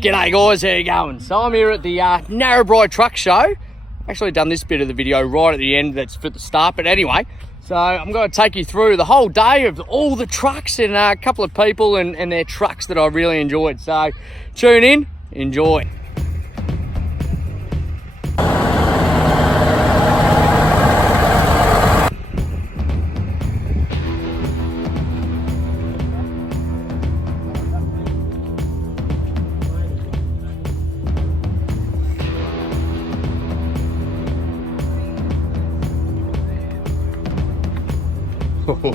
G'day guys, how you going? So I'm here at the Narribri truck show. Actually done this bit of the video right at the end, that's for the start, but anyway. So I'm going to take you through the whole day of all the trucks and a couple of people and their trucks that I really enjoyed. So tune in, enjoy.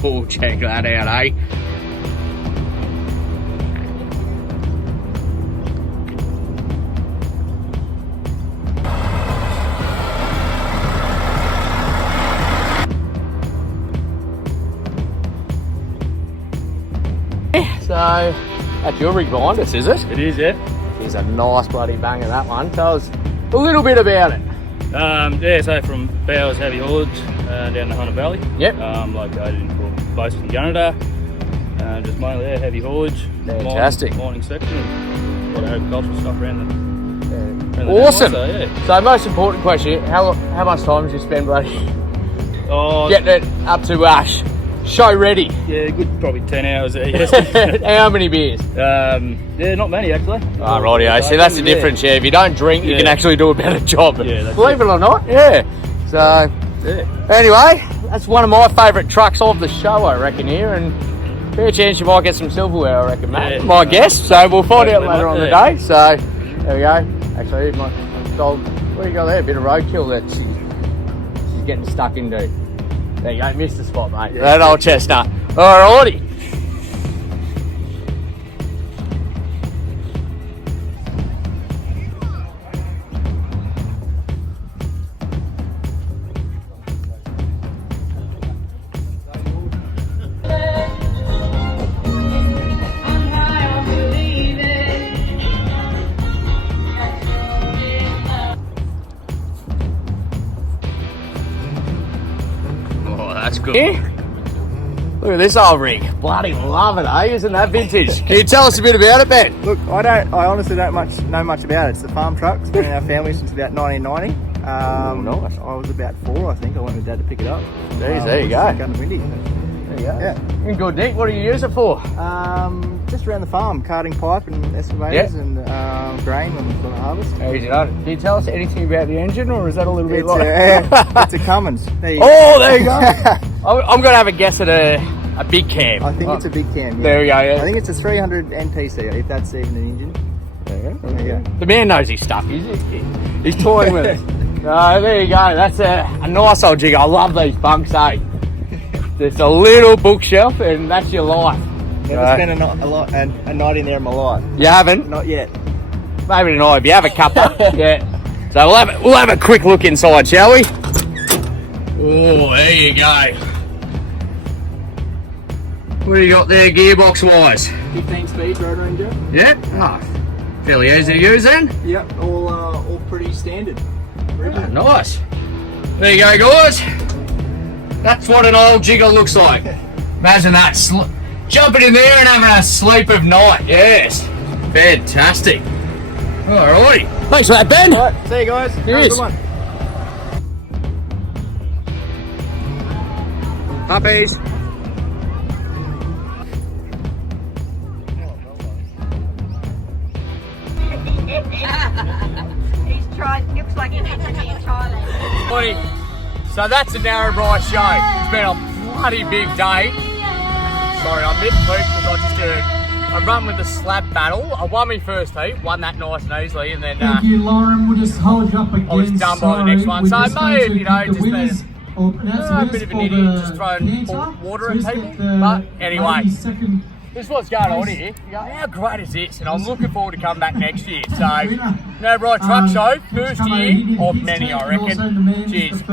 Oh, check that out, eh? So, that's your rig behind us, is it? It is, yeah. There's a nice bloody banger, that one. Tell us a little bit about it. Yeah, so from Bowers Heavy Haulage down the Hunter Valley. Yep. Located in based in Gunnedah. Just mainly heavy haulage. Fantastic. Mining section and a lot of agricultural stuff around the Awesome. So, yeah. So, most important question, how much time did you spend bloody getting it up to show ready? Yeah, good probably 10 hours there, yes. How many beers? Yeah, not many actually. Oh, rightio. See, that's the difference, yeah. If you don't drink, you can actually do a better job. Yeah, believe it or not, yeah. So, yeah. Anyway, that's one of my favourite trucks of the show, I reckon, here. And fair chance you might get some silverware, I reckon, mate. Yeah. My guess. So, we'll find out later on the day. So, there we go. Actually, here's my dog. What do you got there? A bit of roadkill that she's getting stuck into. There you go, missed the spot, mate. Yeah. That old chestnut. Alrighty. That's good. Yeah. Look at this old rig. Bloody love it, eh? Isn't that vintage? Can you tell us a bit about it, Ben? Look, I honestly don't know much about it. It's a farm truck. It's been in our family since about 1990. Nice. I was about 4, I think. I went with Dad to pick it up. Jeez, there you go. Kind of windy. There you go. Yeah. In good nick. What do you use it for? Just around the farm, carting pipe and excavators and grain when we've got a harvest. Easy enough. Can you tell us anything about the engine, or is that a little bit like... It's a Cummins. There you go. Oh, there you go. I'm going to have a guess at a big cam. I think it's a big cam, yeah. There we go, yeah. I think it's a 300 NTC, if that's even an engine. There you go. The man knows his stuff. He's toying with it. There you go. That's a nice old jig. I love these bunks, eh? There's a little bookshelf, and that's your life. Never spent a night in there in my life. You haven't? Not yet. Maybe tonight if you have a cuppa. Yeah. So we'll have a quick look inside, shall we? Oh, there you go. What do you got there, gearbox wise? 15 speed rotor engine. Yeah. Oh, fairly easy to use then. Yep, all pretty standard. Oh, nice. There you go, guys. That's what an old jigger looks like. Imagine that. Jumping in there and having a sleep of night. Yes. Fantastic. Alrighty. Thanks for that, Ben. All right, see you guys. Have a good one. Puppies. He's tried, looks like he's in Thailand. So that's the Narribri show. It's been a bloody big day. Sorry, I'm a bit pooped because I just did a run with the slab battle. I won my first heat, won that nice and easily, and then Thank you, Lauren. We'll just hold you up again. I was done by the next one. So I may have, you know, just been a bit of an idiot just throwing water at people. But anyway, this is what's going on here. You go, how great is this? And I'm looking forward to coming back next year. So, Narribri Truck Show, first year of many, I reckon. Cheers.